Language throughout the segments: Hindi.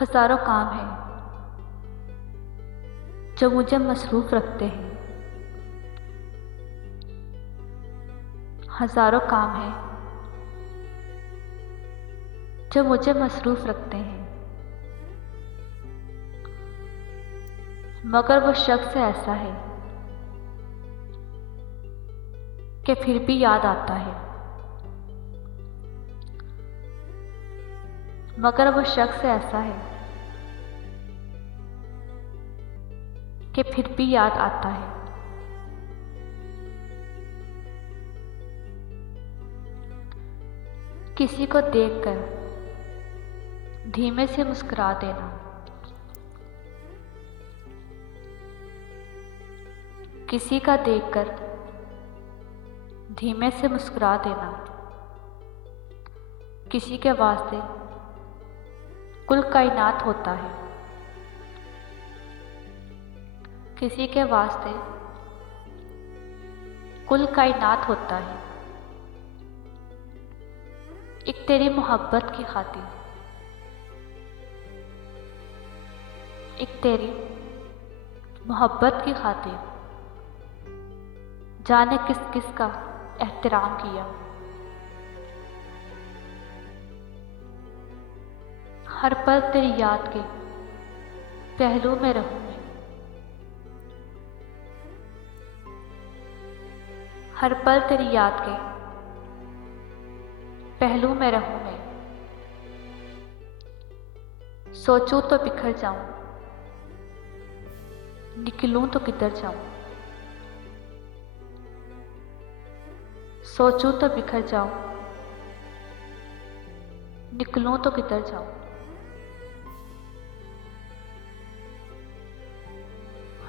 हजारों काम हैं जो मुझे मसरूफ रखते हैं। हजारों काम हैं जो मुझे मसरूफ रखते हैं, मगर वो शख्स ऐसा है कि फिर भी याद आता है। मगर वो शख्स ऐसा है कि फिर भी याद आता है। किसी को देखकर धीमे से मुस्कुरा देना, किसी का देखकर धीमे से मुस्कुरा देना, किसी के वास्ते कुल कायनात होता है, किसी के वास्ते कुल कायनात होता है। एक तेरी मोहब्बत की खातिर, एक तेरी मोहब्बत की खातिर जाने किस किस का एहतराम किया। हर पल तेरी याद के पहलू में रहूं मैं, हर पल तेरी याद के पहलू में रहूं मैं। सोचूं तो बिखर जाऊं, निकलूं तो किधर जाऊं। सोचूं तो बिखर जाऊं, निकलूं तो किधर जाऊं।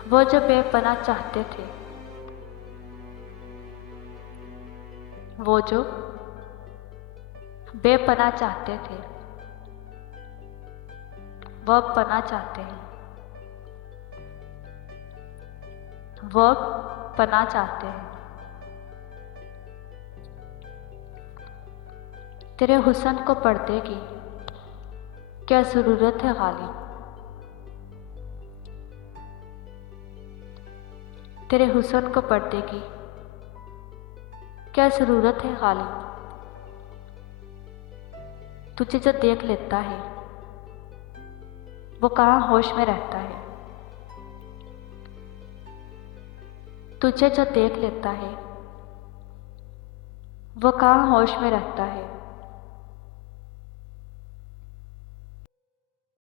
वो जो बेपनाह चाहते थे, वो जो बेपनाह चाहते थे, वो अब पनाह चाहते हैं। वो अब पनाह चाहते हैं। तेरे हुस्न को पर्दे की क्या ज़रूरत है गालिब, तेरे हुस्न को पर्दे की क्या ज़रूरत है गालिब। तुझे जो देख लेता है वो कहाँ होश में रहता है। तुझे जो देख लेता है वो कहाँ होश में रहता है।